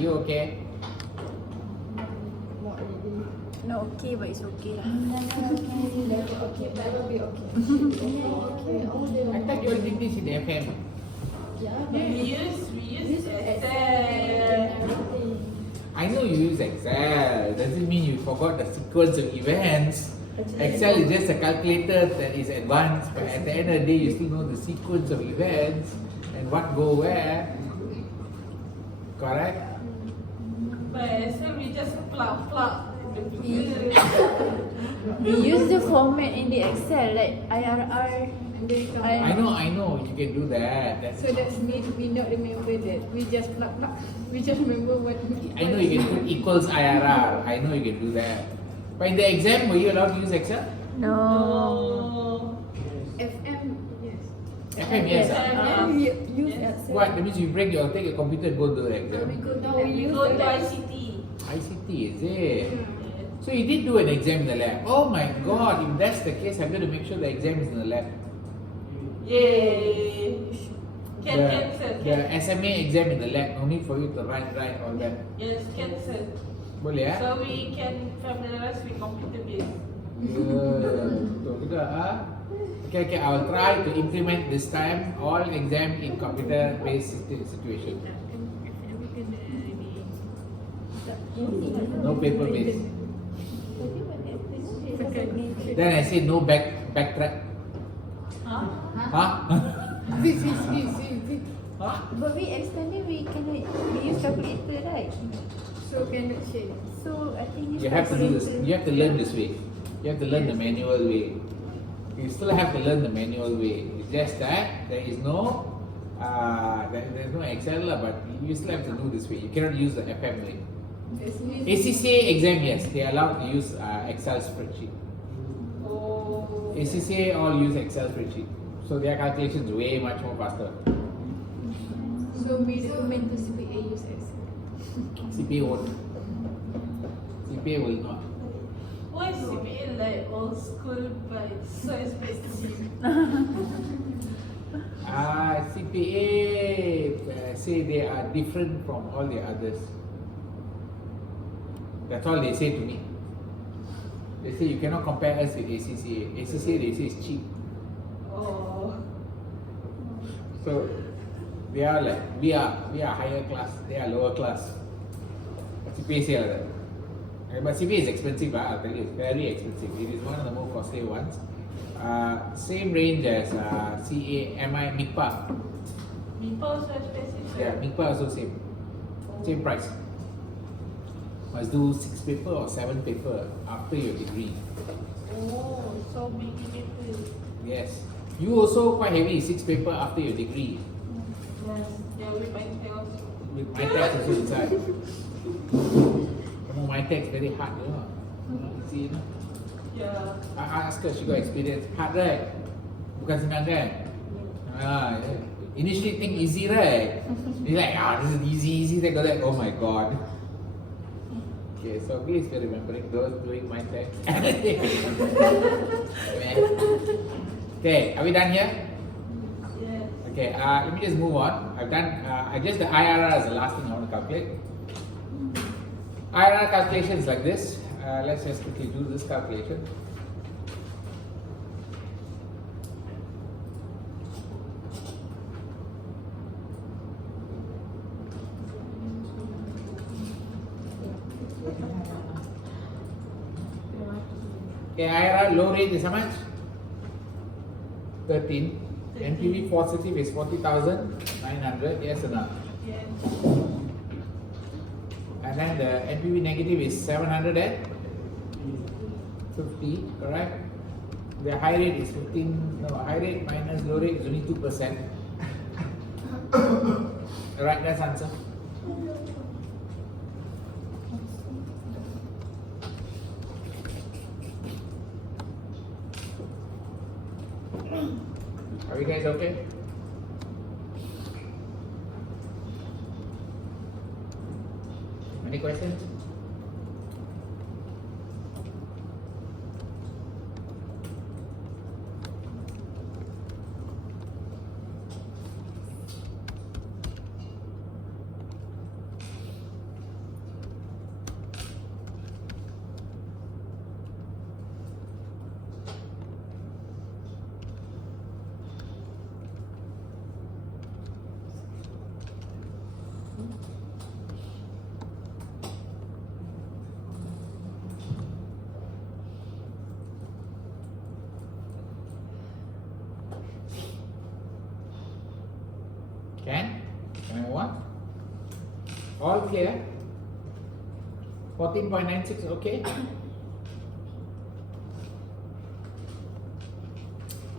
you okay? Not okay, but it's okay lah. Okay, but it will be okay. I thought you all did this in FM. Yeah, We use Excel. I know you use Excel. Doesn't mean you forgot the sequence of events. Excel is just a calculator that is advanced, but at the end of the day, you still know the sequence of events and what go where. Correct? But Excel we just plug the figure. We use the format in the Excel like IRR. I know, you can do that. That's, So that's me not remember that. We just plug. We just remember what I know you can put equals IRR. I know you can do that. But in the exam, were you allowed to use Excel? No. FM, yes. FM, yes. We use Excel. What? That means you take your computer and go to the exam. We go to ICT. ICT, is it? So you did do an exam in the lab. Oh my god, if that's the case, I'm going to make sure the exam is in the lab. Yay! Can The cancel. SMA exam in the lab, no need for you to write all that. Yes, cancel. Boleh ya? So we can familiarize with computer based. Betul juga ah. Okay, I will try to implement this time all exam in computer based situation. No paper based. Then I say no backtrack. Huh? Huh? Huh? But we extended, we use calculator, right? So cannot share. So I think You have to do this. You have to learn this way. You have to learn the manual way. You still have to learn the manual way. It's just that there is no there's no Excel lah, but you still have to do this way. You cannot use the FM way. ACCA exam, yes, they are allowed to use Excel spreadsheet. Oh. ACCA all use Excel spreadsheet, so their calculations way much more faster. So we recommend to CPA use Excel. CPA won't. CPA will not. Why is CPA like old school but it's so expensive? CPA say they are different from all the others. That's all they say to me. They say you cannot compare us with ACCA. ACCA they say is cheap. Oh. So they are like we are higher class. They are lower class. CPA say like that. But CPA is expensive. I'll tell you, it's very expensive. It is one of the more costly ones. Same range as CA, MI, MIPA. People also expensive. Yeah, MIPA also same price. Must do 6 paper or 7 paper after your degree. Oh, so big people. Yes. You also quite heavy, 6 paper after your degree. Yes, yeah, with my tails. With my text also inside. My text very hard, you know. Easy, you know. Yeah. I ask her, she got experience. Hard, right? Bukan senang kan? Initially think easy, right? You're like, this is easy. They go like, oh my god. Okay, so please be remembering those doing my text. Okay, are we done here? Yes. Okay, let me just move on. I've done, just the IRR is the last thing I want to calculate. IRR calculation is like this. Let's just quickly do this calculation. Okay, IRR low rate is how much? 13. NPV positive is 40,900. Yes or no? Yes. And then the NPV negative is 750, correct? The high rate is 15, no, high rate minus low rate is only 2%. Alright, that's answer. Are you guys okay? Any questions? Can I move on? All clear? 14.96, okay?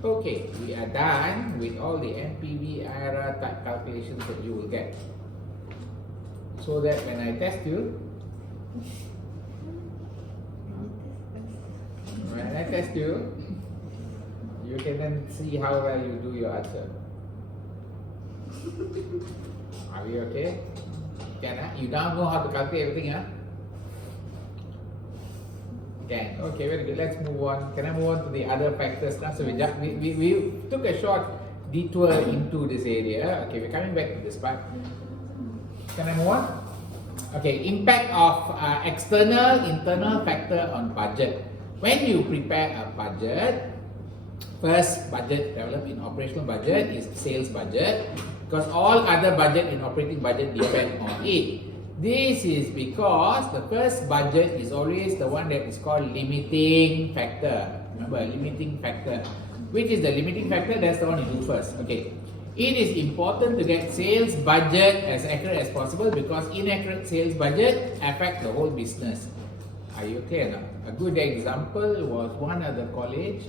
Okay, we are done with all the MPV IRR type calculations that you will get. So that when I test you, you can then see how well you do your answer. Are we okay? Can you now know how to calculate everything, huh? Can. Okay, very good. Let's move on. Can I move on to the other factors now? So we took a short detour into this area. Okay, we're coming back to this part. Can I move on? Okay, impact of external, internal factor on budget. When you prepare a budget, first budget developed in operational budget is sales budget, because all other budget in operating budget depend on it. This is because the first budget is always the one that is called limiting factor. Remember, limiting factor. Which is the limiting factor? That's the one you do first. Okay. It is important to get sales budget as accurate as possible because inaccurate sales budget affect the whole business. Are you clear now? A good example was one of the college.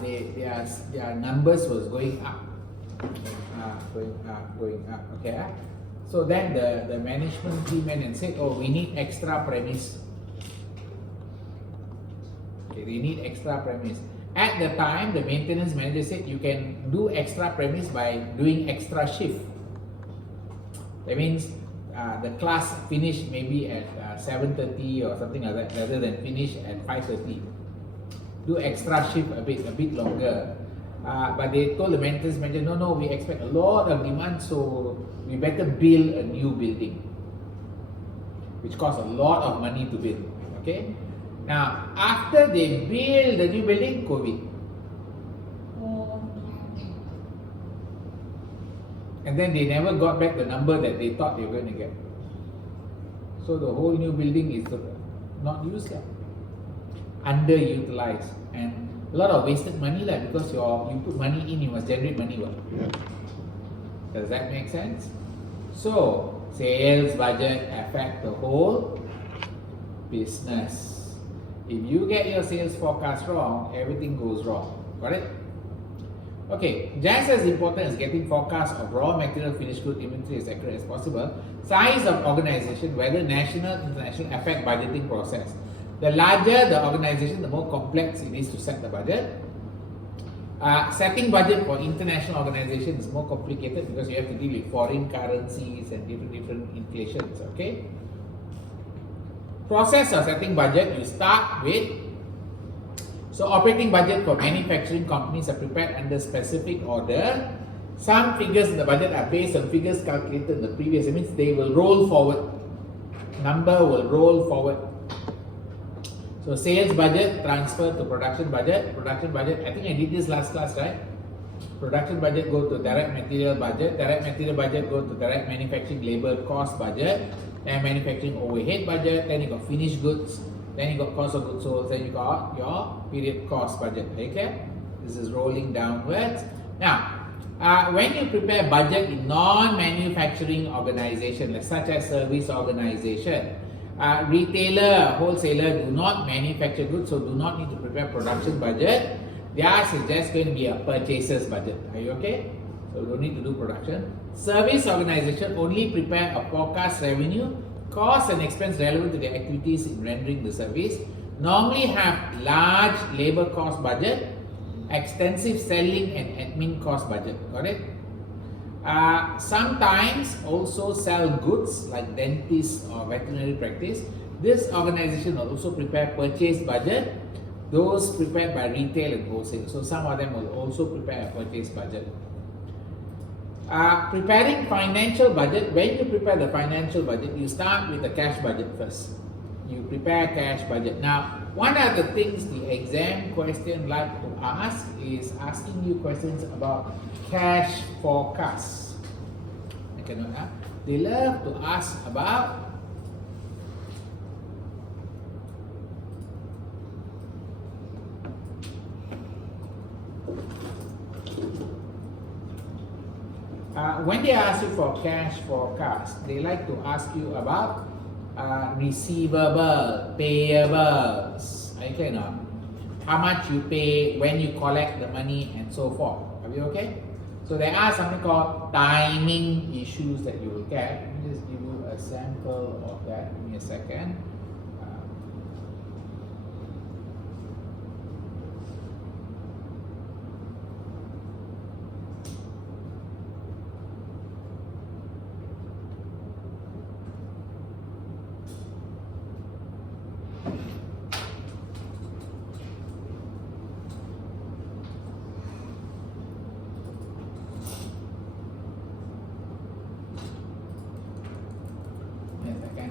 Their numbers was going up. Going up. Okay. So then the management came in and said, oh, we need extra premise. Okay, they need extra premise. At the time, the maintenance manager said you can do extra premise by doing extra shift. That means the class finish maybe at 7:30 or something like that, rather than finish at 5:30. Do extra shift a bit longer. But they told the maintenance manager, no, we expect a lot of demand, so we better build a new building, which costs a lot of money to build. Okay. Now, after they build the new building, COVID. And then they never got back the number that they thought they were going to get. So the whole new building is not used, underutilized, and a lot of wasted money because you put money in, you must generate money. Yeah. Does that make sense? So, sales budget affect the whole business. If you get your sales forecast wrong, everything goes wrong. Got it? Okay, just as important as getting forecast of raw material, finished good inventory as accurate as possible, size of organization, whether national, international, affect budgeting process. The larger the organization, the more complex it is to set the budget. Setting budget for international organization is more complicated because you have to deal with foreign currencies and different inflations. Okay. Process of setting budget, you start with, so operating budget for manufacturing companies are prepared under specific order. Some figures in the budget are based on figures calculated in the previous. It means they will roll forward. Number will roll forward. So sales budget transfer to production budget. Production budget, I think I did this last class, right? Production budget go to direct material budget. Direct material budget go to direct manufacturing labor cost budget. And manufacturing overhead budget. Then you got finished goods. Then you got cost of goods sold. Then you got your period cost budget. Okay? This is rolling downwards. Now, when you prepare budget in non-manufacturing organization, such as service organization, retailer, wholesaler do not manufacture goods, so do not need to prepare production budget. Theirs is just going to be a purchases budget. Are you okay? So don't need to do production. Service organization only prepare a forecast revenue, cost and expense relevant to the activities in rendering the service. Normally have large labor cost budget, extensive selling and admin cost budget. Got it? Sometimes also sell goods like dentist or veterinary practice. This organization will also prepare purchase budget, those prepared by retail and wholesale. So some of them will also prepare a purchase budget. Preparing financial budget, when you prepare the financial budget, you start with the cash budget first. You prepare cash budget. Now, one of the things the exam question like to ask is asking you questions about cash forecast. They love to ask about When they ask you for cash forecast, they like to ask you about receivable, payables. Okay, now how much you pay, when you collect the money, and so forth. Are we okay? So there are something called timing issues that you will get. Let me just give you a sample of that. Give me a second.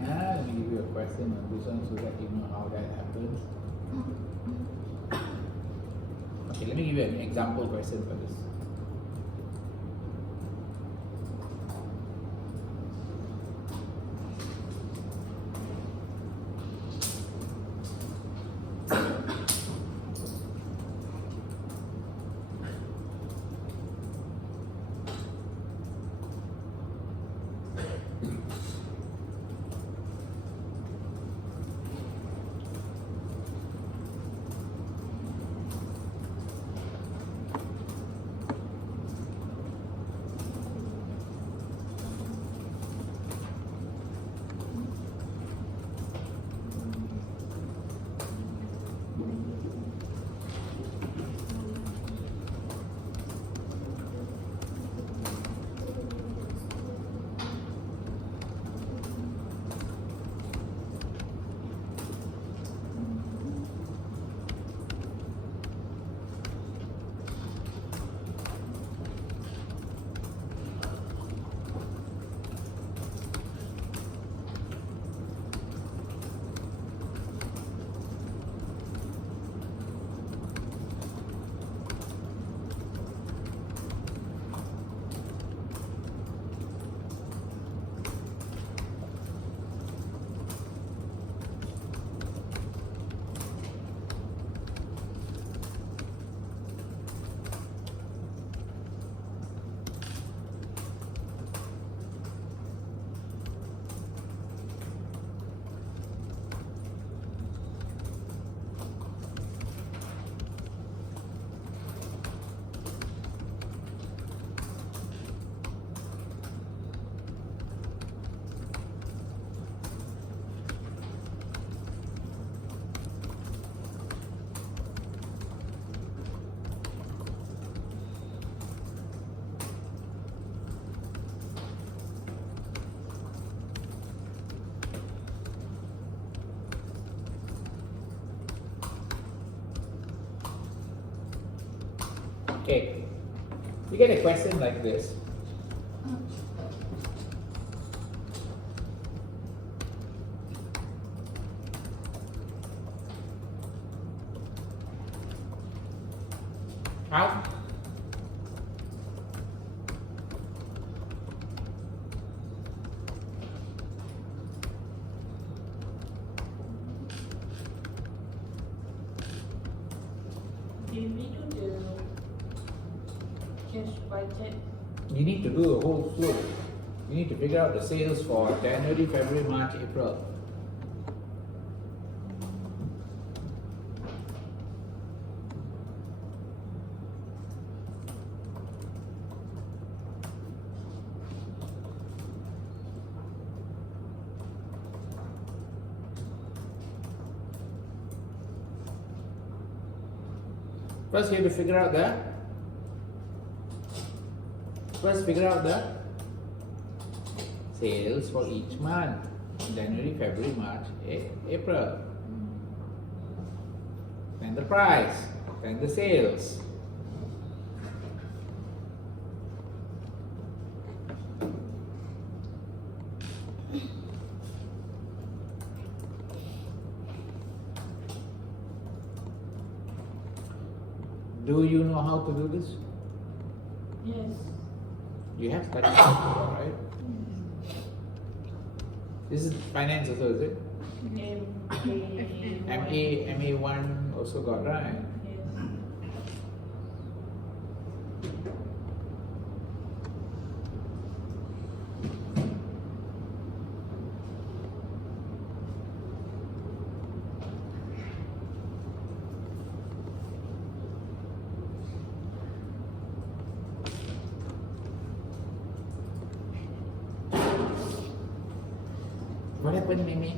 Let me give you a question on this one so that you know how that happens. Okay, let me give you an example question for this. Okay, you get a question like this. How? If we do the cash budget, You need to do the whole flow. You need to figure out the sales for January, February, March, April. First, you have to figure out the sales for each month. January, February, March, April. Then the price, then the sales. Do you know how to do this? yes. You have studied before, right? This is finance also, is it? MA1 also got, right? Yes. What happened, Mimi?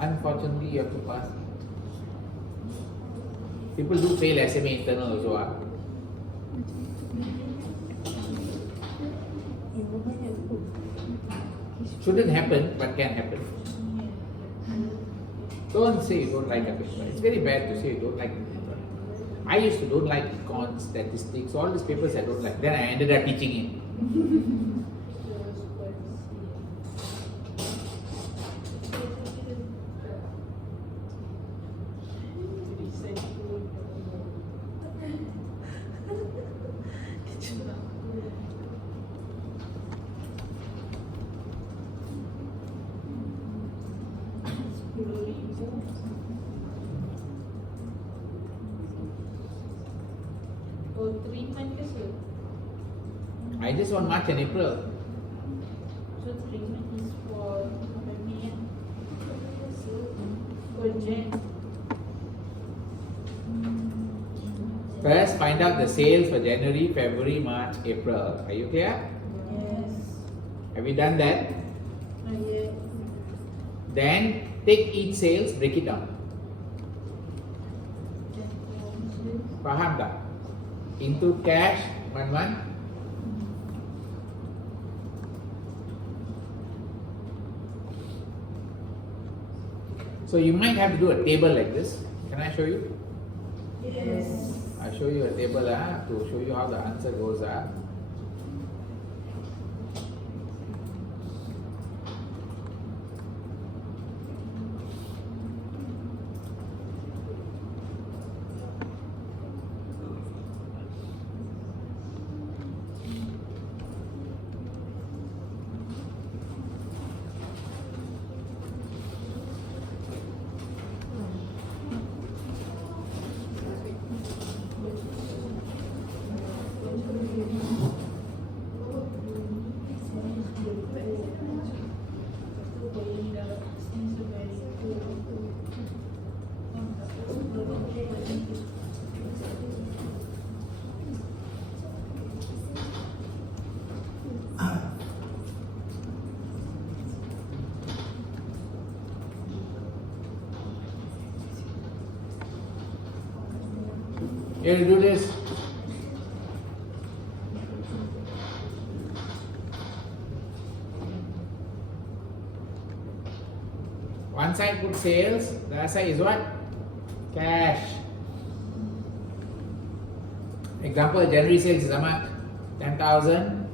Unfortunately, you have to pass. People do fail SMA internal also. Shouldn't happen, but can happen. Don't say you don't like a paper. It's very bad to say you don't like a paper. I used to don't like econ, statistics, all these papers I don't like. Then I ended up teaching it. Oh, 3 months ke sir? I just want March and April. So 3 months is for May. For Jan. First, find out the sales for January, February, March, April. Are you clear? Yes. Have you done that? Yeah. Then take each sales, break it down. Faham tak? Into cash, 1 month. So you might have to do a table like this. Can I show you? Yes. I'll show you a table to show you how the answer goes. You have to do this. One side put sales, the other side is what? Cash. Example, January sales is how much? 10,000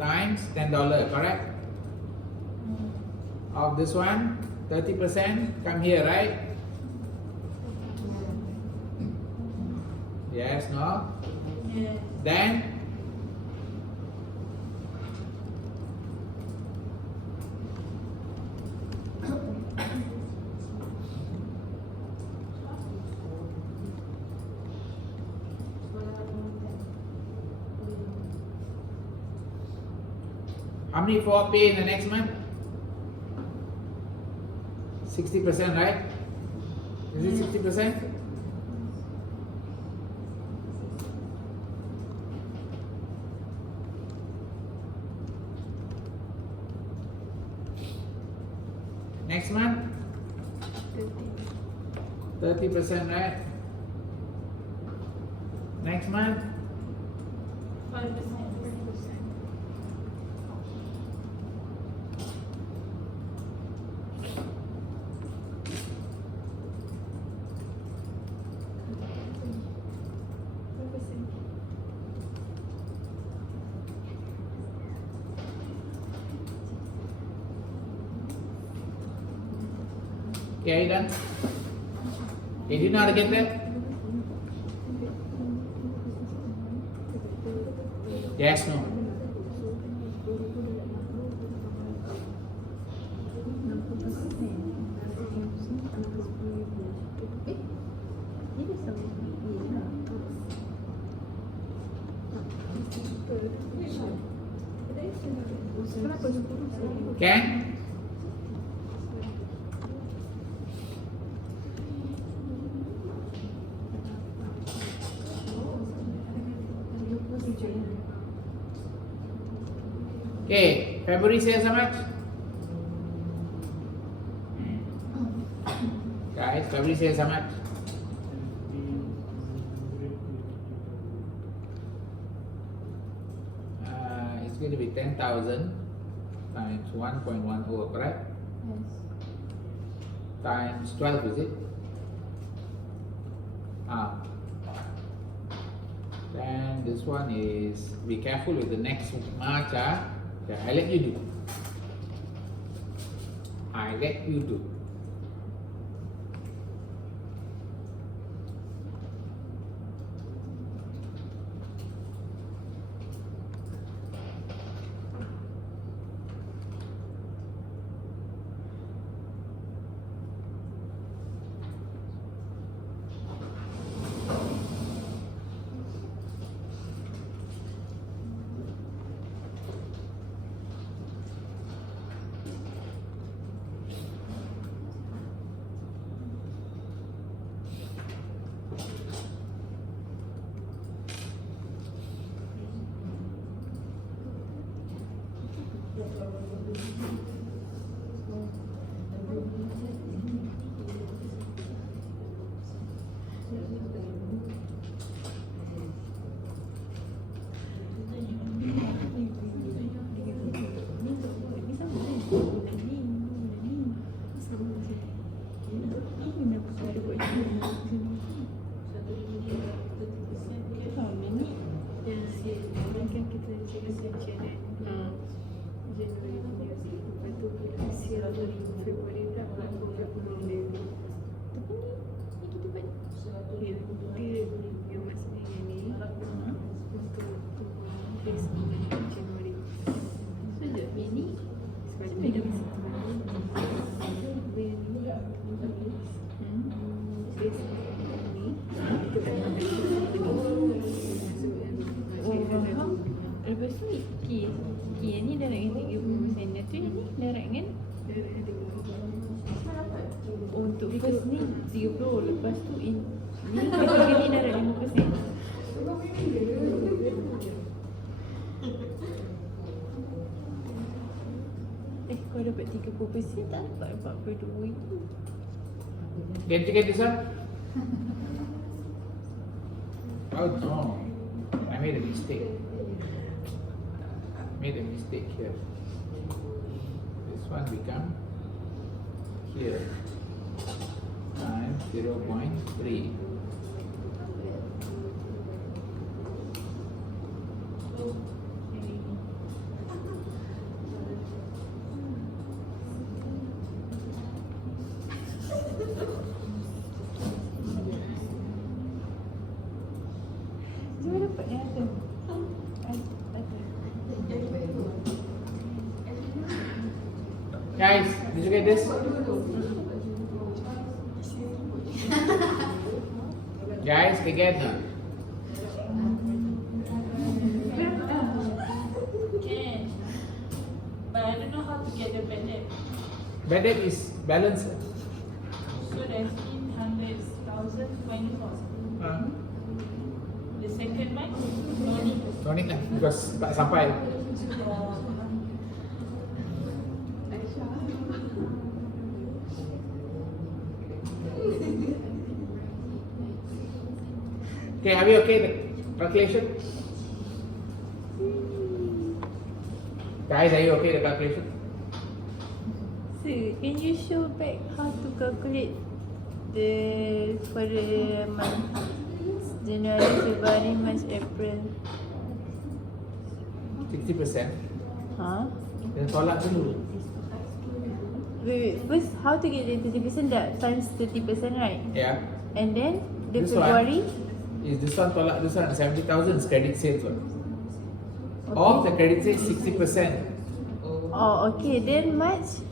times $10, correct? Of this one, 30% come here, right? Yes, no? Yes. Then how many for pay in the next month? 60%, right? Is it 60%? Next month? 30%, right? Next month? 5%. Okay, are you done? Okay, do you know how to get there? Yes, no? Can? Okay, February sales how much? Guys, February sales how much? It's going to be 10,000 times 1.10, correct? Yes. Times 12, is it? Then this one is, be careful with the next March. Okay, I let you do. I let you do. Lepas tu K ni darab dengan 30%. Dah tu ni darab dengan untuk first ni 30. Lepas tu ni ketiga ni darab 5%. Kau dapat 30% tak dapat 42 itu. Did you get this one? Oh no, I made a mistake. Made a mistake here. This one become here times 0.3. Cuma dapat yang ada. Guys, did you get this? Guys, together. Can. But I don't know how to get the bad debt. Bad debt is balance. So that's 100,000 24. The second one, no need. No need lah, because tak sampai. Okay, are we okay? The calculation? Guys, are you okay the calculation? Sir, can you show back how to calculate for the month? January, February, March, April. 60%. Huh? Then tolak dulu. Wait. First, how to get the 30%? That times 30%, right? Yeah. And then the This February. Is this one tolak this one 70,000 is credit sales one. Of the credit sales 60%. Oh, okay. Then March.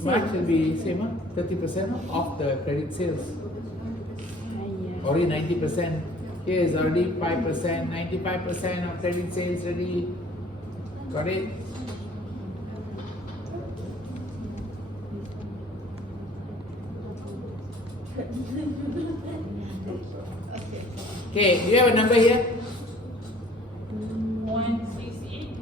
March will be same 30% of the credit sales. Already 90%. Here is already 5%, 95% of credit sales already. Got it? Okay, do you have a number here? 168.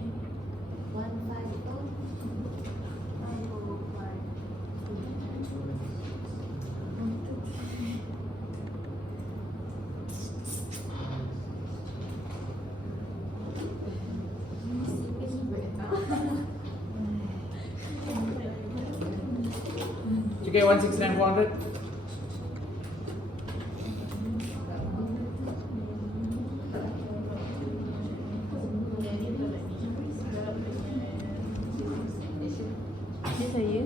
you get 169,400? Ni saya.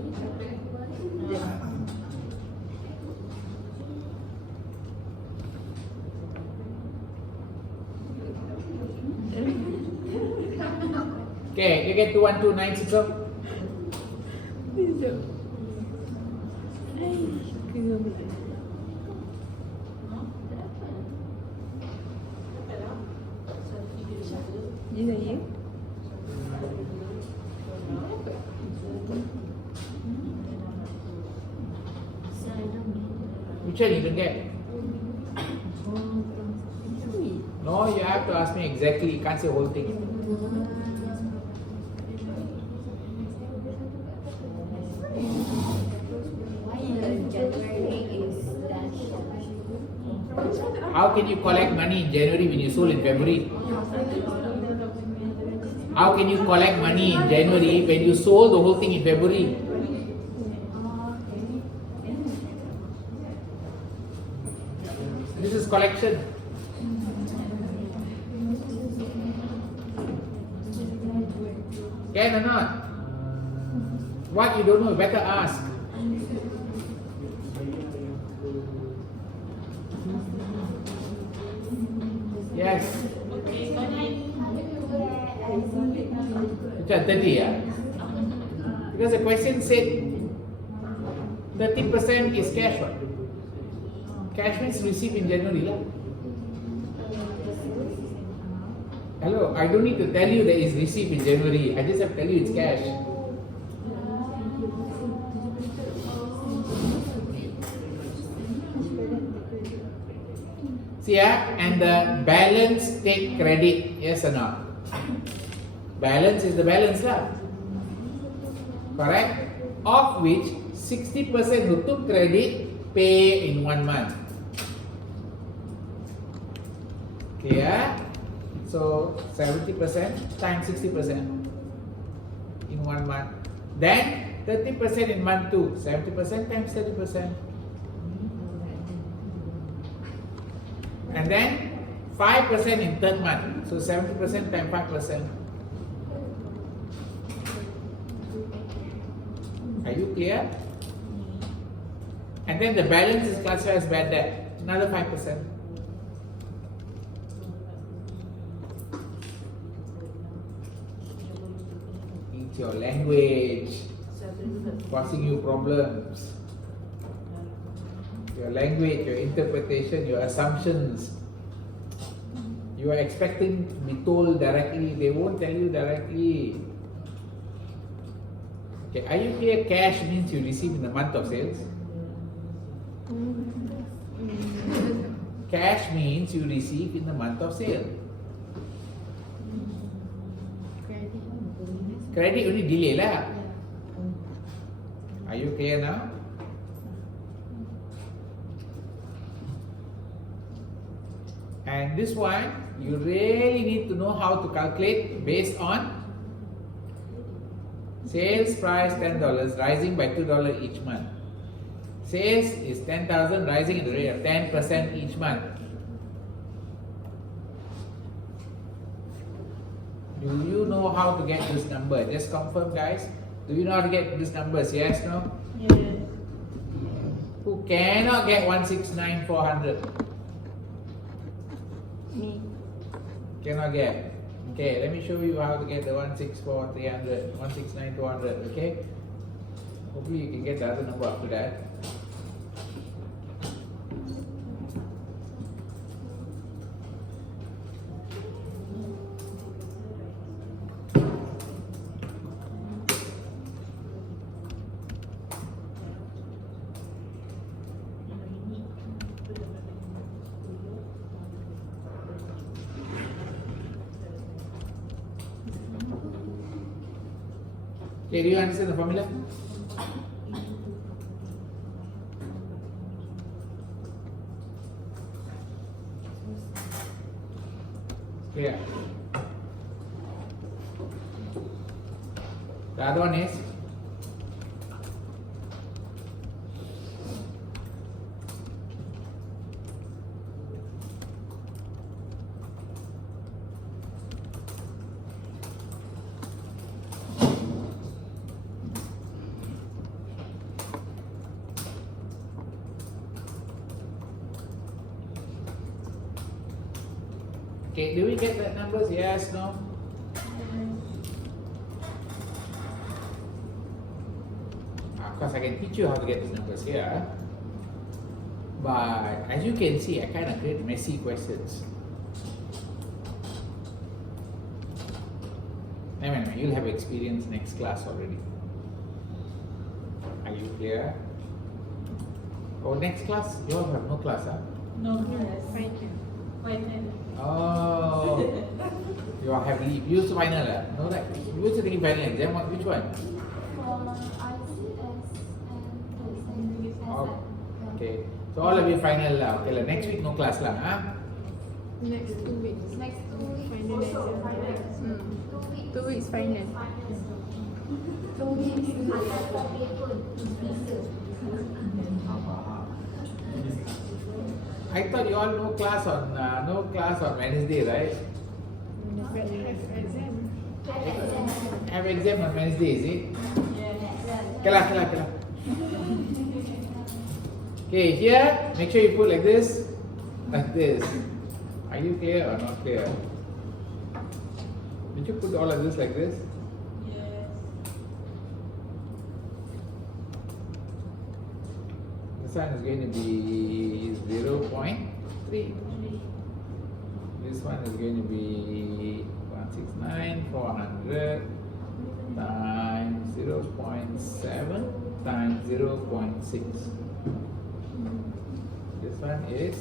Okay, you get 212,960. Sekejap. Ai, geram betul. Ni saya. Which one you don't get? No, you have to ask me exactly. You can't say whole thing. How can you collect money in January when you sold in February? How can you collect money in January when you sold the whole thing in February? This is collection. Can or not? What you don't know, better ask. Yes. Which one? 30, yeah? Because the question said 30% is cash. What? Cash means received in January. La. Hello, I don't need to tell you that it's received in January. I just have to tell you it's cash. See, yeah, and the balance take credit, yes or no? Balance is the balance, lah. Correct? Of which 60% who took credit pay in 1 month. Clear? So 70% times 60% in 1 month. Then 30% in month 2. 70% times 30%. And then 5% in third month. So 70% times 5%. Are you clear? And then the balance is classified as bad debt. Another 5%. It's your language causing you problems. Your language, your interpretation, your assumptions. You are expecting to be told directly. They won't tell you directly. Okay, are you clear? Cash means you receive in the month of sales. Cash means you receive in the month of sale. Credit only delay lah. Are you clear now? And this one, you really need to know how to calculate based on sales price $10 rising by $2 each month. Sales is 10,000 rising at the rate of 10% each month. Do you know how to get this number? Just confirm, guys. Do you know how to get these numbers? Yes, no? Yes. Who cannot get 169,400? Me. Cannot get. Okay, let me show you how to get the 164,300, 169,200. Okay. Hopefully you can get the other number after that. Okay, do you understand the formula? Clear. The other one is Okay, do we get that numbers? Yes, no? Of course, I can teach you how to get these numbers here. But as you can see, I kind of create messy questions. Anyway, you'll have experience next class already. Are you clear? Oh, next class? You all have no class, huh? No class. Final. Oh, you all have leave. You used to final, no, right? You used to take final exam. Which one? Oh, okay. So all of you final lah. Okay lah. Next week no class lah, huh? Next 2 weeks. Final Also exam. final. 2 weeks final. I thought you all no class on Wednesday, right? But have exam. Have exam on Wednesday, is it? Yes. Okay lah. Okay, here make sure you put like this. Are you clear or not clear? Did you put all of this like this? Yes. This one is going to be 0.3. This one is going to be 169, 400 times 0.7 times 0.6. This one is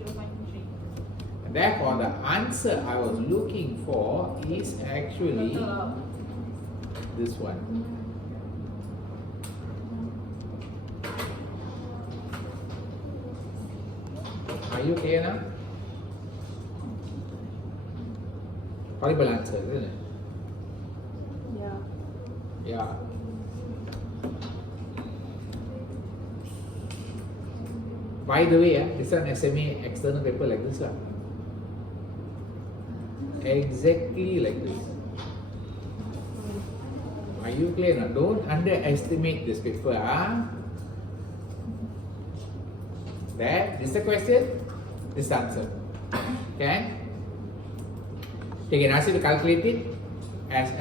0.3. and therefore the answer I was looking for is actually Total. this one. Are you clear now? Horrible answer, isn't it? Yeah. Yeah. By the way, this one SMA external paper like this lah. Exactly like this. Are you clear now? Don't underestimate this paper, That this is the question, this is the answer. Okay? They can ask you to calculate it as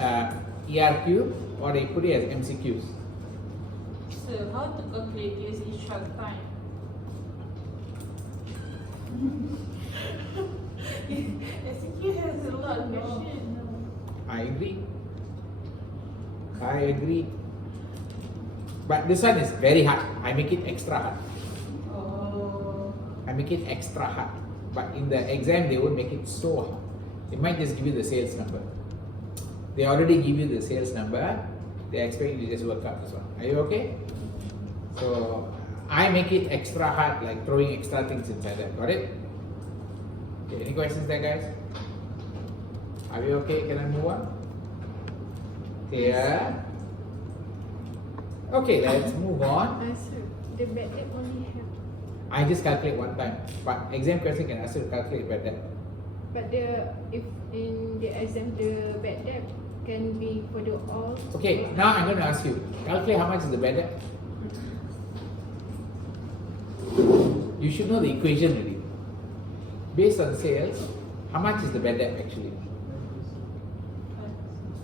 ERQ or they put it as MCQs. So how to calculate this each short time? SQ has a lot of questions. I agree. But this one is very hard. I make it extra hard. Oh. I make it extra hard. But in the exam, they won't make it so hard. They might just give you the sales number. They already give you the sales number. They expect you to just work out this one. Are you okay? So I make it extra hard, like throwing extra things inside there. Got it? Okay, any questions there, guys? Are we okay? Can I move on? Clear? Okay, let's move on. So the bad debt only have, I just calculate one time, but exam question can ask you to calculate by that. but if in the exam the bad debt can be for the all. Okay, now I'm going to ask you, calculate how much is the bad debt. You should know the equation already. Based on sales, how much is the bad debt actually?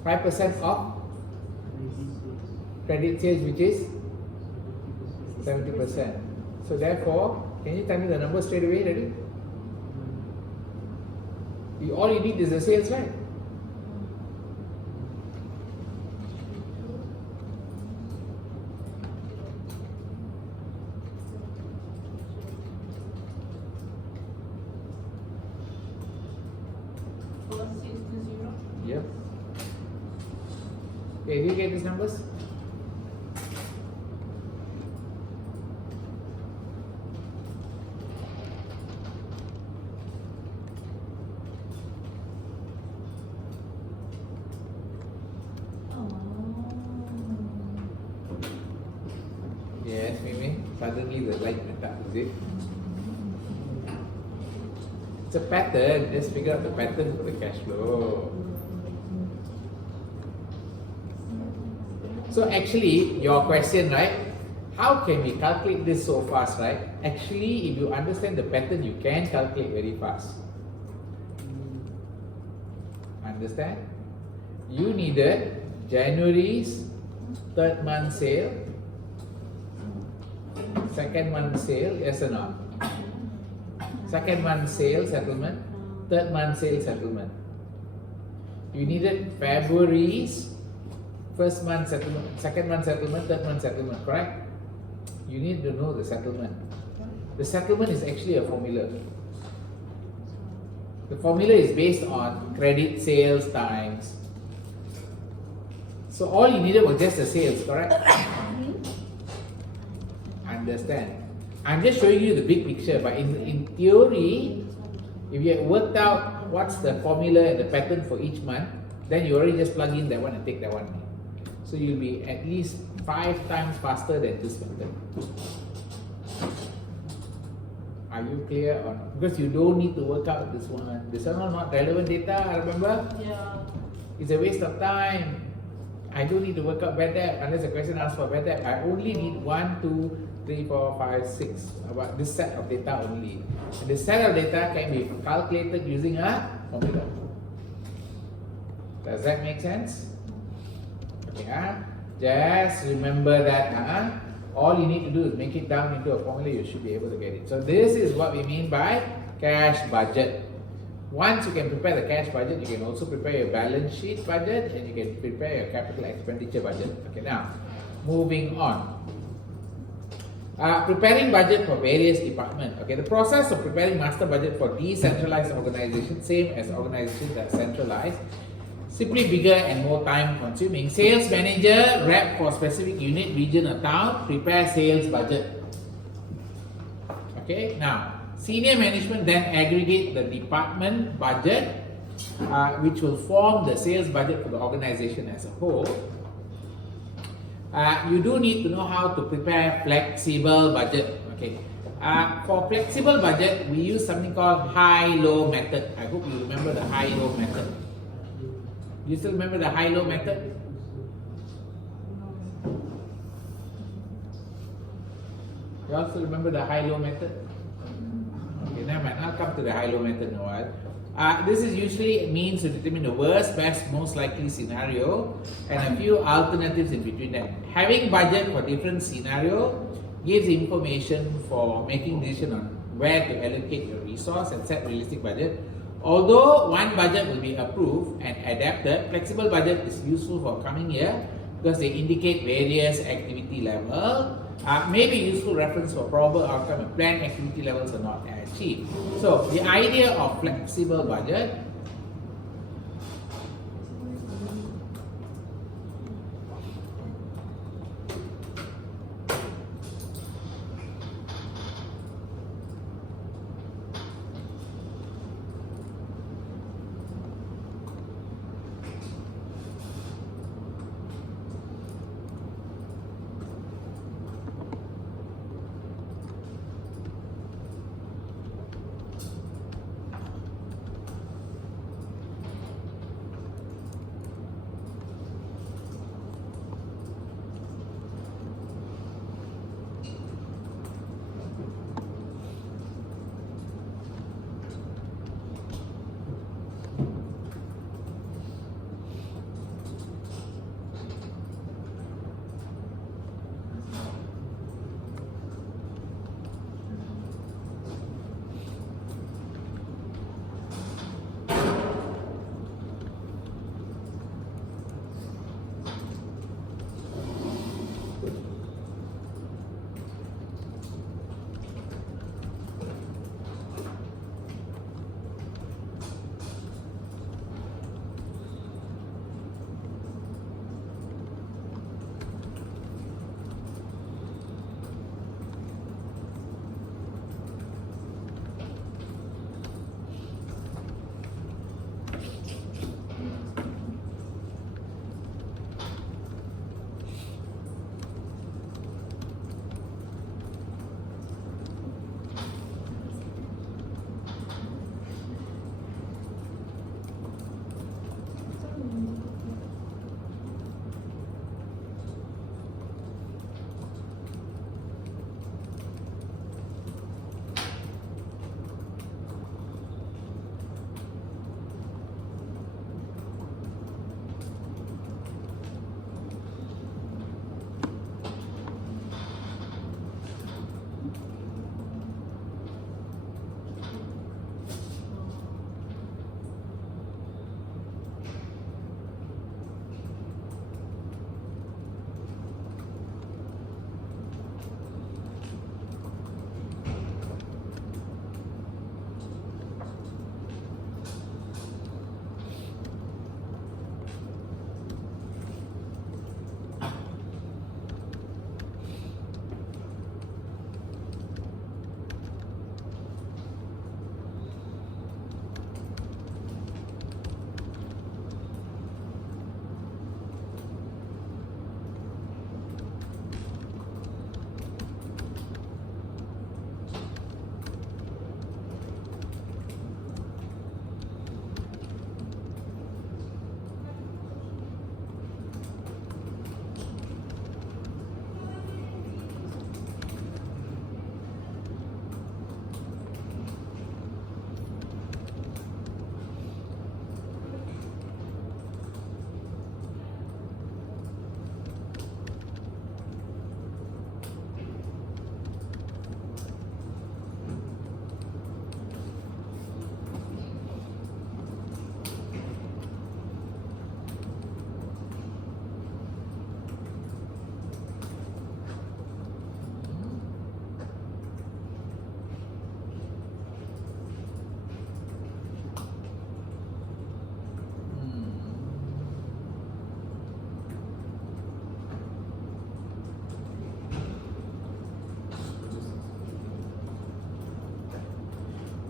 5% of credit sales, which is 70%. So therefore, can you tell me the number straight away, ready? All you need is the sales, right? Yep. Okay, do you get these numbers? Yes, Mimi. Suddenly the light went up, is it? It's a pattern. Just figure out the pattern for the cash flow. So actually, your question, right? how can we calculate this so fast, right? Actually, if you understand the pattern, you can calculate very fast. Understand? You needed January's third month sale, second month sale, yes or no? Second month sale settlement, third month sale settlement. You needed February's first month settlement, second month settlement, third month settlement, correct? You need to know the settlement. The settlement is actually a formula. The formula is based on credit sales times. So all you needed was just the sales, correct? Understand? I'm just showing you the big picture, but in theory, if you have worked out what's the formula and the pattern for each month, then you already just plug in that one and take that one. So you'll be at least 5 times faster than this method. Are you clear or not? Because you don't need to work out this one. This one is not relevant data, remember? Yeah. It's a waste of time. I don't need to work out bad debt unless the question asks for bad debt. I only need 1, 2, 3, 4, 5, 6 about this set of data only. And this set of data can be calculated using a formula. Does that make sense? Okay, just remember that. All you need to do is make it down into a formula, you should be able to get it. So this is what we mean by cash budget. Once you can prepare the cash budget, you can also prepare your balance sheet budget and you can prepare your capital expenditure budget. Okay, now moving on. Preparing budget for various departments. Okay, the process of preparing master budget for decentralized organizations, same as organizations that centralized, simply bigger and more time consuming. Sales manager, rep for specific unit, region or town, prepare sales budget. Okay, now senior management then aggregate the department budget, which will form the sales budget for the organization as a whole. You do need to know how to prepare flexible budget. Okay, for flexible budget, we use something called high-low method. I hope you remember the high-low method. You still remember the high-low method? You all still remember the high-low method? Okay, never mind. I'll come to the high-low method in a while. This is usually means to determine the worst, best, most likely scenario and a few alternatives in between them. Having budget for different scenario gives information for making decision on where to allocate your resource and set realistic budget. Although one budget will be approved and adapted, flexible budget is useful for coming year because they indicate various activity level. May be useful reference for probable outcome if planned activity levels are not achieved. So the idea of flexible budget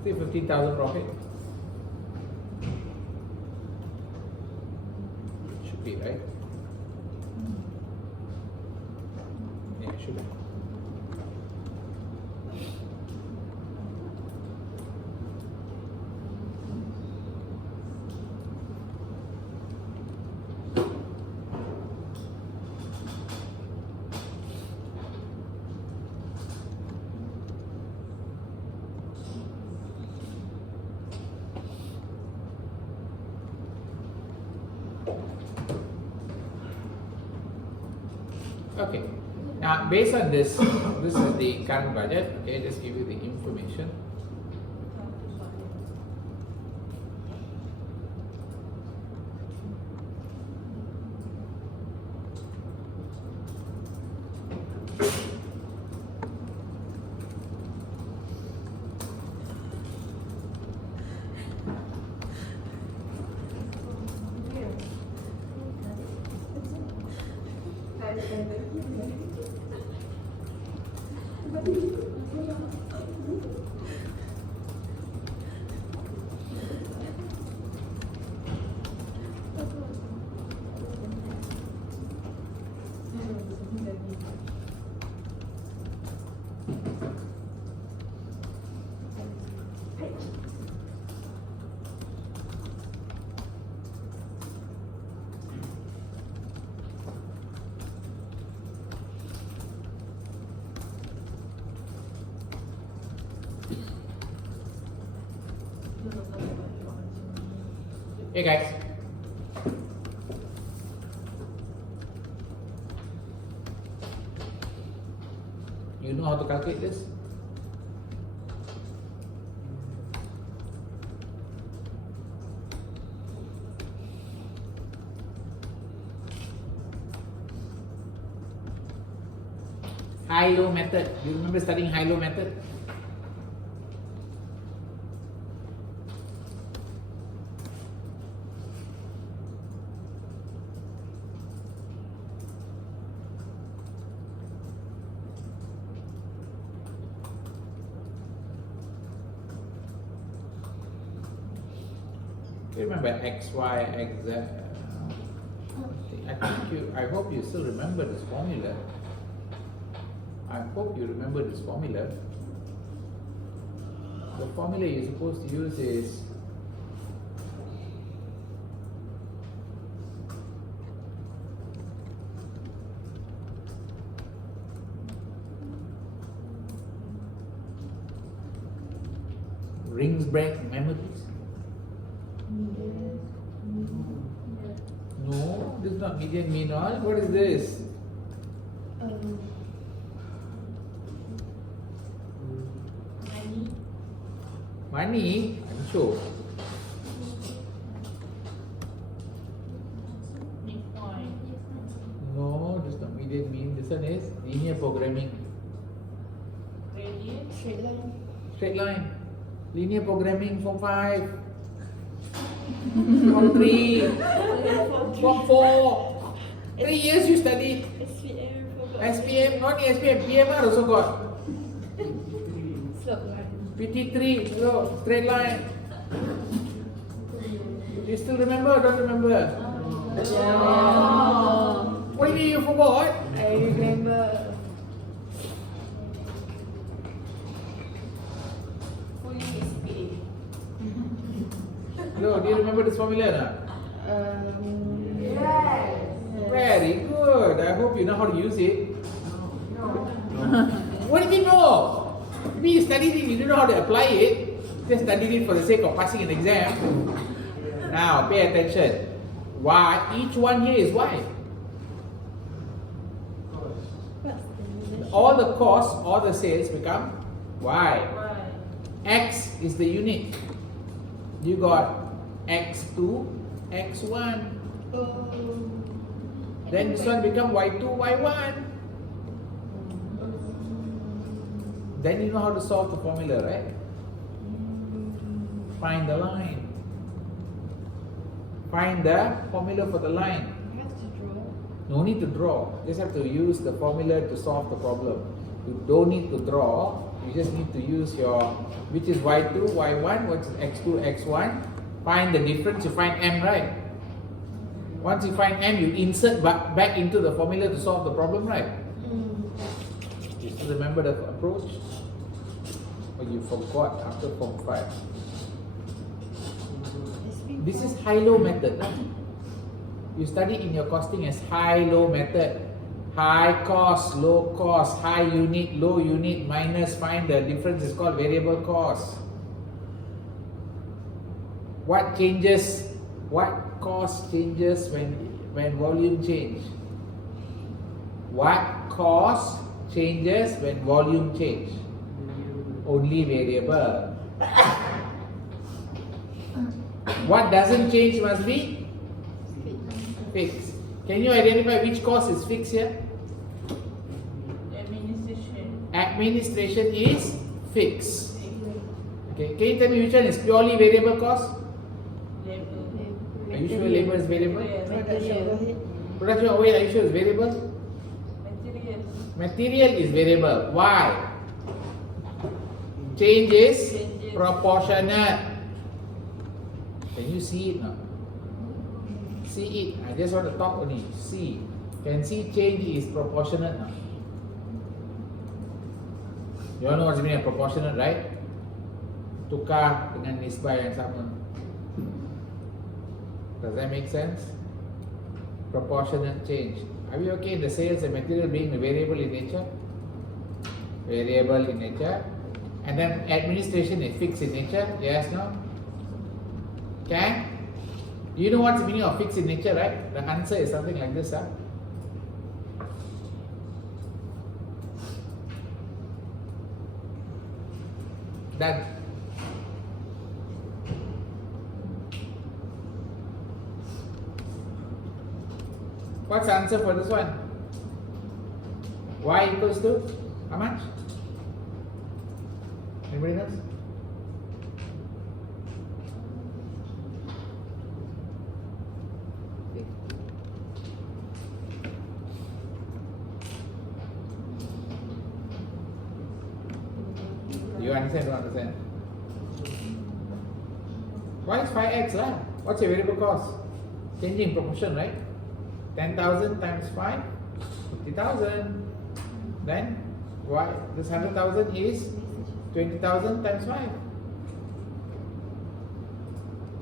Say 15,000 profit. Should be, right? Yeah, should be. Okay. Now, based on this, this is the current budget. Okay, just give you the information. Hey guys. You know how to calculate this? High-low method. You remember studying high-low method? You remember X, Y, X, Z? I hope you still remember this formula. I hope you remember this formula. The formula you're supposed to use is rings break memories. No, this is not median mean all. What is this? Money? I'm sure. No, this is not median mean. This one is linear programming. Straight line. Straight line. Linear programming form 5. Form 3. Form 4. 3 years you studied. SPM, not SPM, PMR also got. Slope line. PT3, so straight line. You still remember or don't remember? Yeah. What do you mean you forgot? I remember. No, do you remember this formula or not? Yes. Very good. I hope you know how to use it. What did you know? Maybe you studied it, you didn't know how to apply it. Just studied it for the sake of passing an exam. Now, pay attention. Why? Each one here is Y. All the costs, all the sales become Y. X is the unit. You got X2, X1. Then this one become Y2, Y1. Then you know how to solve the formula, right? Find the line. Find the formula for the line. I have to draw. No need to draw. Just have to use the formula to solve the problem. You don't need to draw. You just need to use your, which is y2, y1, what's x2, x1. Find the difference, you find m, right? Once you find m, you insert back into the formula to solve the problem, right? You still remember the approach? Or you forgot after form 5? This is high-low method. You study in your costing as high-low method. High cost, low cost, high unit, low unit, minus, find the difference is called variable cost. What changes, what cost changes when volume change? What cost changes when volume change? Only variable. What doesn't change must be fixed. Can you identify which cost is fixed here? Administration. Administration is fixed. Okay, can you tell me which one is purely variable cost? Labor. Are you sure labor is variable? Material. Production overhead, are you sure is variable? Material. Material is variable. Why? Change is proportionate. Can you see it now? See it. I just want to talk only. See. Can see change is proportionate now. You all know what's the meaning of proportionate, right? Tukar dengan nisbah yang sama. Does that make sense? Proportionate change. Are we okay in the sales and material being variable in nature? Variable in nature. And then administration is fixed in nature? Yes, no? Can? You know what's the meaning of fixed in nature, right? The answer is something like this, huh? Done. What's the answer for this one? Y equals to how much? Anybody knows? You understand or don't understand? Why is 5x lah? What's your variable cost? Changing proportion, right? 10,000 times 5, 50,000. Then why this 100,000 is 20,000 times 5.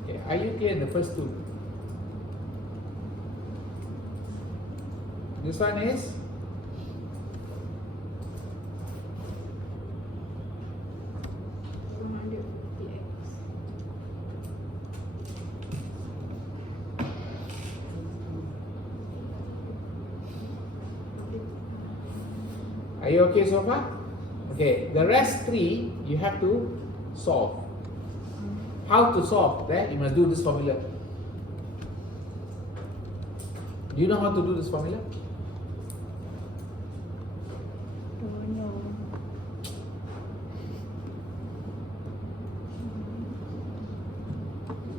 Okay, are you clear in the first two? This one is Are you okay so far? Okay, the rest three you have to solve. How to solve that? You must do this formula. Do you know how to do this formula? Don't know.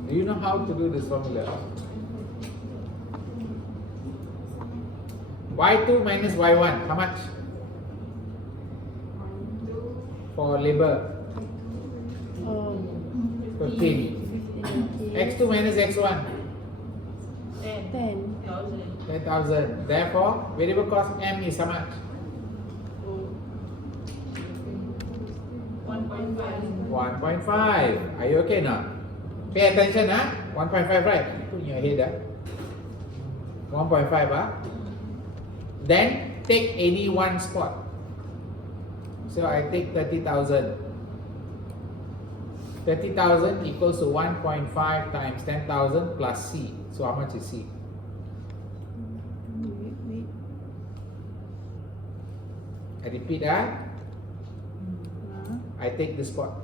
Do you know how to do this formula? Y2 minus Y1, how much? For labor, Oh, 15. X2 minus X1, 10. 10,000. Therefore, variable cost M is how much? 1.5. Are you okay now? Pay attention, huh? 1.5, right? Put in your head, 1.5, Then take any one spot. So I take 30,000. 30,000 equals to 1.5 times 10,000 plus C. So how much is C? Wait. I repeat, I take this spot.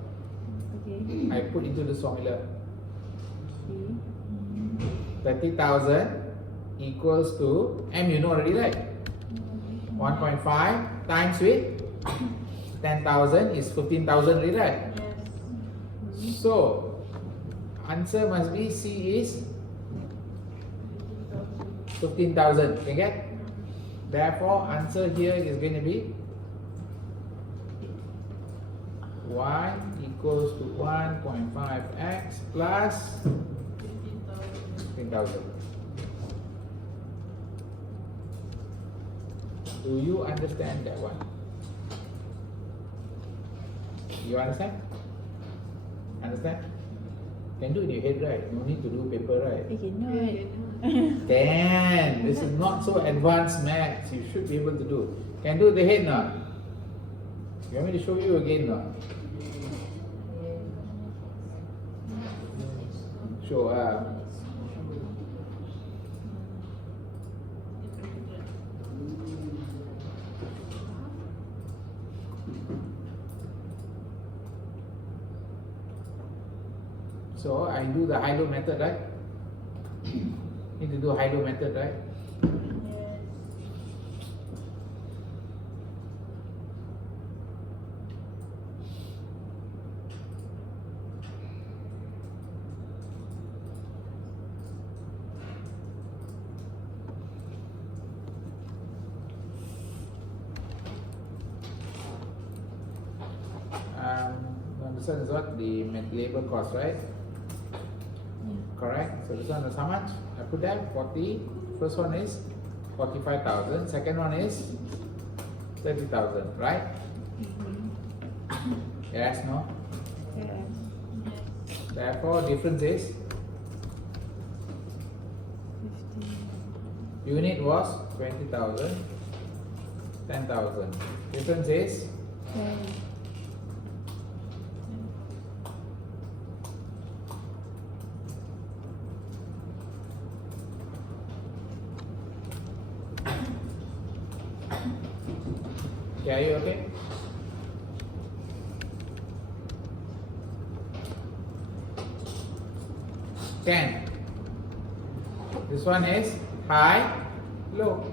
Okay. I put into this formula. See. 30,000 equals to M, you know already, right? 1.5 times with 10,000 is 15,000 already, right? Yes. So answer must be C is 15,000. Can you get? Therefore answer here is going to be 1 equals to 1.5x plus 15,000. Do you understand that one? You understand? Understand? Can do in your head, right? No need to do paper, right? I cannot. Can. This is not so advanced maths. You should be able to do. Can do the head now. You want me to show you again now? Show. So I do the high-low method, right? Need to do high-low method, right? Yes. This one is what? The labor cost, right? Correct. So this one is how much? I put that 40. First one is 45,000. Second one is 30,000, right? Yes, no? Yes. Therefore, difference is 15. unit was 20,000, 10,000. Difference is 10. Okay, are you okay? Ten. This one is high, low.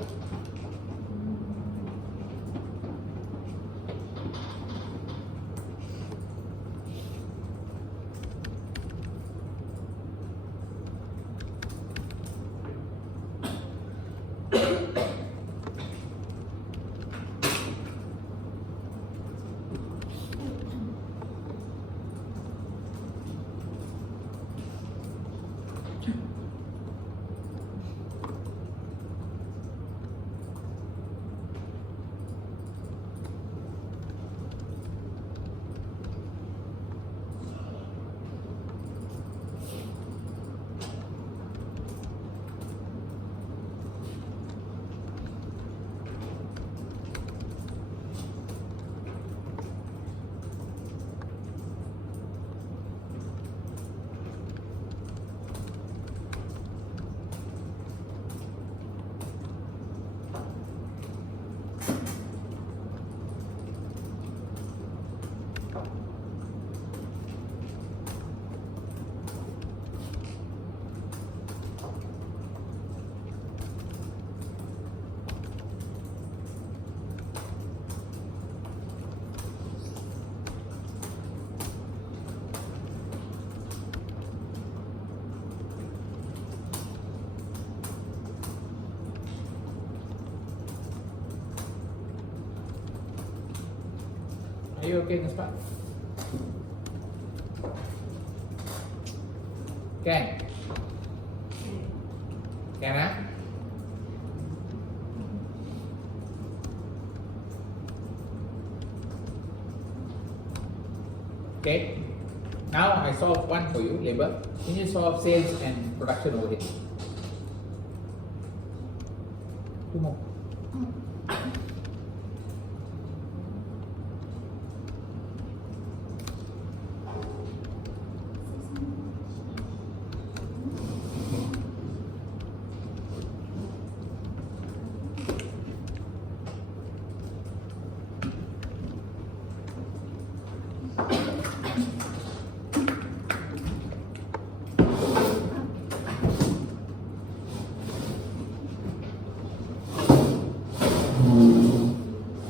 Are you okay in this part? Can? Can I? Okay. Now I solve one for you, labor. Can you solve sales and production overhead? Two more.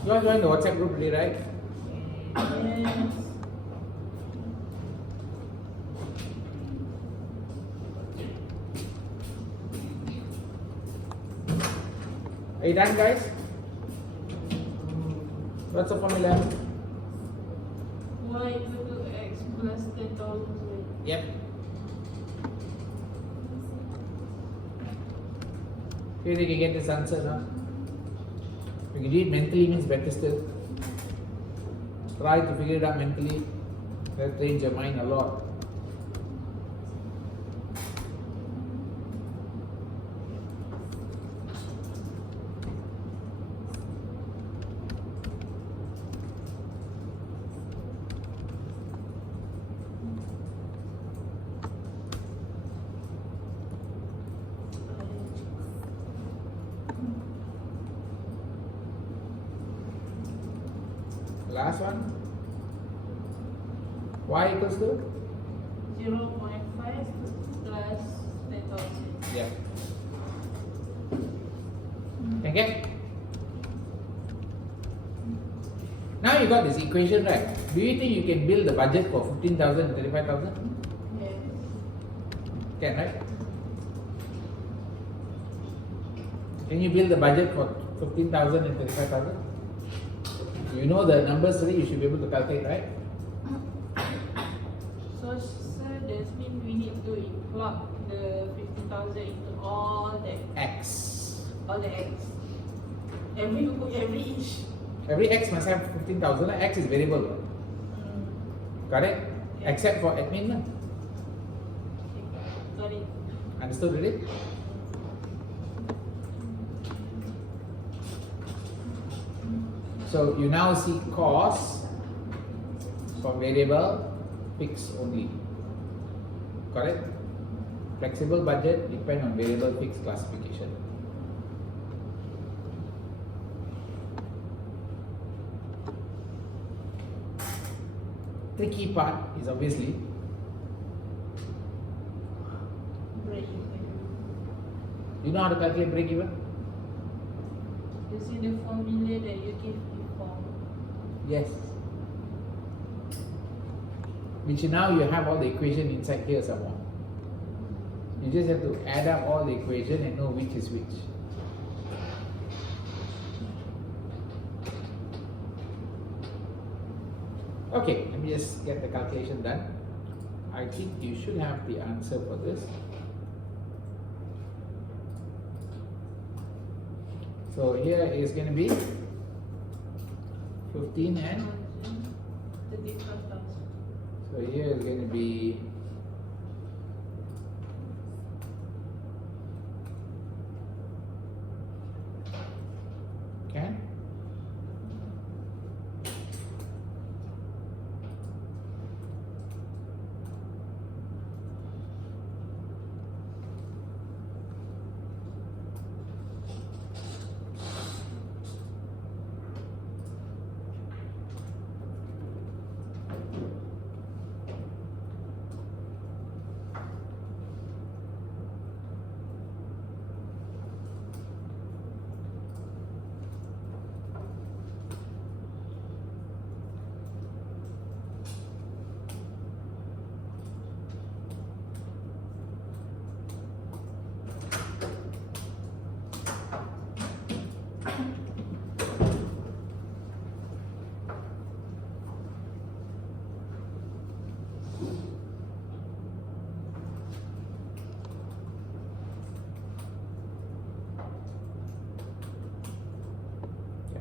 You all joined the WhatsApp group today, right? Yes. Are you done, guys? What's the formula? Y equal to X plus 10,000. Yep. Here you can get this answer now. If you do it mentally means better still. Try to figure it out mentally. That trains your mind a lot. Last one. Y equals to? 0.5 plus 10,000. Yeah. Okay? Now you got this equation, right? Do you think you can build the budget for 15,000 and 35,000? Yes. Can, right? Can you build the budget for 15,000 and 35,000? You know the numbers already, you should be able to calculate, right? So, sir, that means we need to include the 50,000 into all the X. X. Every each. Every X must have 15,000. X is variable. Correct? Yeah. Except for admin. lah. Got it. Understood already? So you now see cost for variable, fixed only. Correct? Flexible budget depend on variable fixed classification. Tricky part is obviously Break even. you know how to calculate break even? You see the formula that you gave before. Yes. Which now you have all the equation inside here somewhere. You just have to add up all the equation and know which is which. Okay, let me just get the calculation done. I think you should have the answer for this. So here is going to be 15 and 35,000. so here is going to be okay.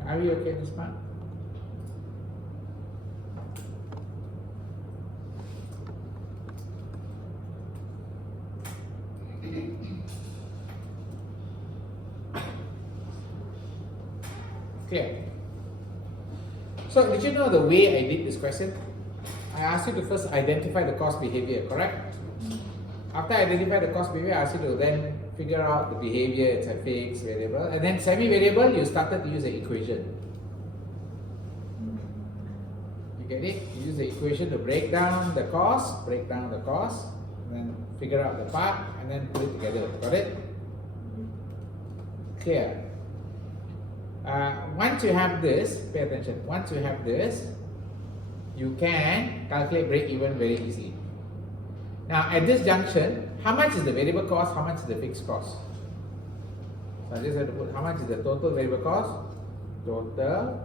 Are you okay this part? Okay. So did you know the way I did this question? I asked you to first identify the cost behavior, correct? After I identify the cost behavior, I asked you to then figure out the behavior, it's a fixed variable, and then semi-variable, you started to use the equation. You get it? You use the equation to break down the cost, and then figure out the part, and then put it together. Got it? Clear? Once you have this, pay attention, once you have this, you can calculate break even very easily. Now at this junction, how much is the variable cost, how much is the fixed cost? So I just have to put how much is the total variable cost, total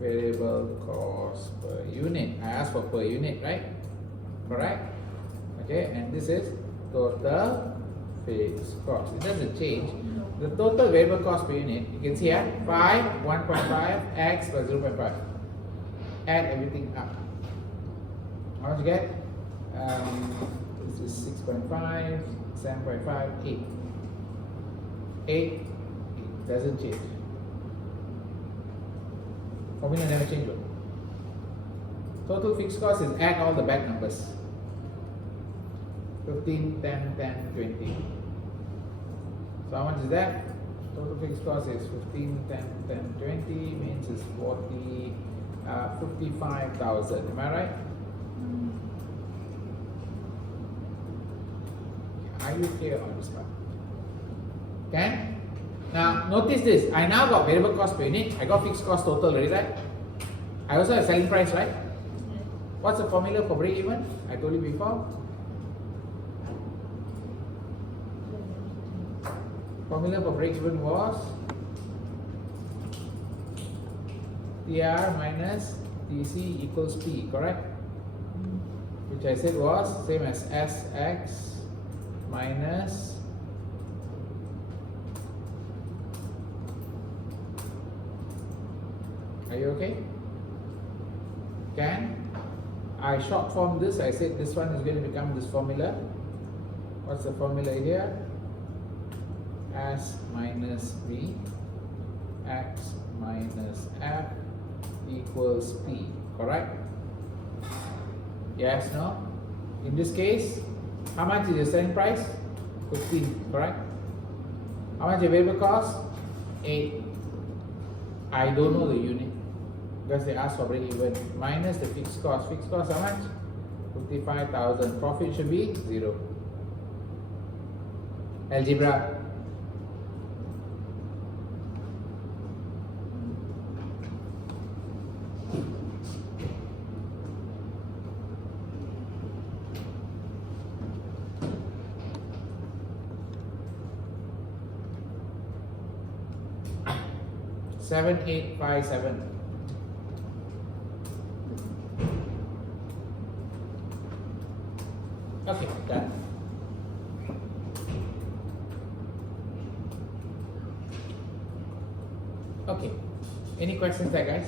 variable cost per unit. I asked for per unit, right? Correct? Okay, and this is total fixed cost. It doesn't change. The total variable cost per unit, you can see here, 5, 1.5, x plus 0.5. Add everything up. How much you get? This is 6.5, 7.5, 8. 8, it doesn't change. Formula never change. Total fixed cost is add all the back numbers. 15, 10, 10, 20. So how much is that? Total fixed cost is 15, 10, 10, 20 means it's 55,000. Am I right? Are you clear on this part? Okay? Now notice this. I now got variable cost per unit. I got fixed cost total already, right? I also have selling price, right? What's the formula for break even? I told you before. Formula for break even was TR minus TC equals P, correct? Which I said was same as SX minus are you okay? Can I short form this? I said this one is going to become this formula. What's the formula here? S minus B X minus F equals P, correct? Yes, no? In this case, how much is your selling price? 15, correct? How much your variable cost? 8. I don't know the unit because they asked for break even. Minus the fixed cost. Fixed cost how much? 55,000. Profit should be 0. Algebra. Seven, 8, 5, 7. Okay, done. Okay, any questions there, guys?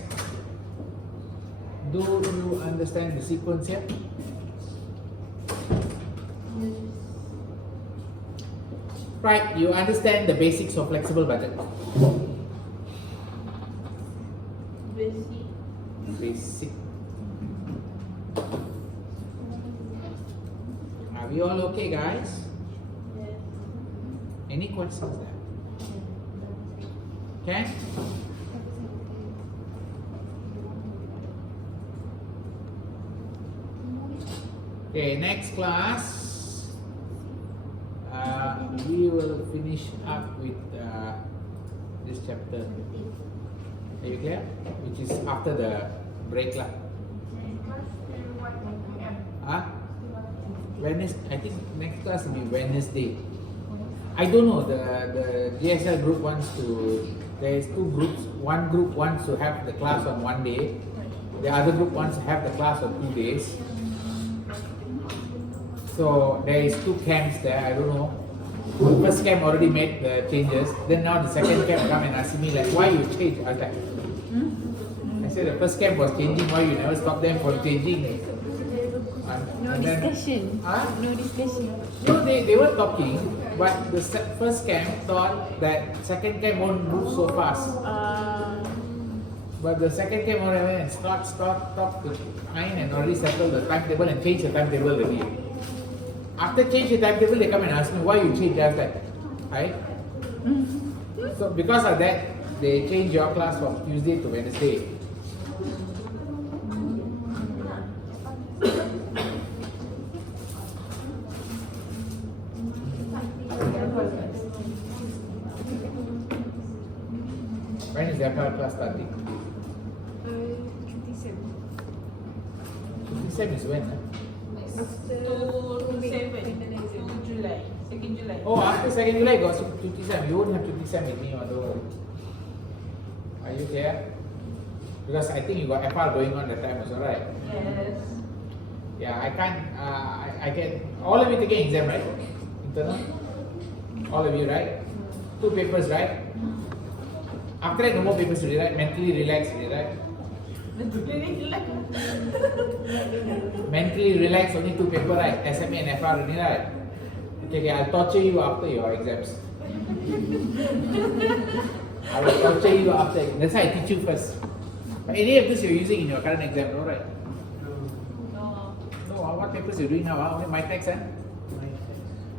Do you understand the sequence here? Right, you understand the basics of flexible budget. Basic. Are we all okay, guys? Yes. Any questions there? Okay? Okay, next class, we will finish up with this chapter. Are you clear? Which is after the break lah. Wednesday. I think next class will be Wednesday. I don't know. The GSL group wants to. There is 2 groups. One group wants to have the class on 1 day. The other group wants to have the class on 2 days. So there is 2 camps there. I don't know. The first camp already made the changes. Then now the second camp come and ask me like, why you change? I was like, I said the first camp was changing. Why you never stop them from changing? No discussion. No discussion. No, they were talking, but the first camp thought that second camp won't move so fast. But the second camp already went and stop to iron and already settled the timetable and change the timetable already. After change the timetable, they come and ask me why you change. I was like, right? So because of that, they changed your class from Tuesday to Wednesday. When is their class starting? 27. 27 is when? After 2 July. 2nd July. Oh, after 2nd July, got 27. You won't have 27 with me, or don't worry. Are you there? Because I think you got FR going on that time also, right? Yes. Yeah, I can't. I get all of you taking exam, right? Internal. All of you, right? 2 papers, right? After that, no more papers to write. Mentally relax, right? Mentally relax. Only 2 papers, right? SMA and FR only, right? Okay, I'll torture you after your exams. I will torture you after. That's why I teach you first. But any of this you're using in your current exam, no, right? No. No, what papers you're doing now? Only my text, eh?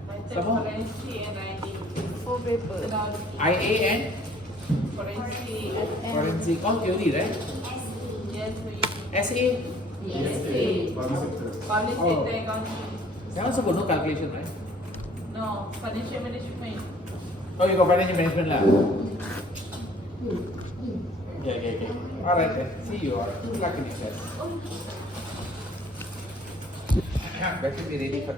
My tech Some more? forensic and ID. 4 paper. IA and Forensic. forensic. All theory, right? Yes, we. SA. Yes, public Oh. sector accounting. That also got no calculation, right? No, financial management. Oh, you got financial management lah. Okay. Alright then. See you all. Good luck in your test. Better be ready for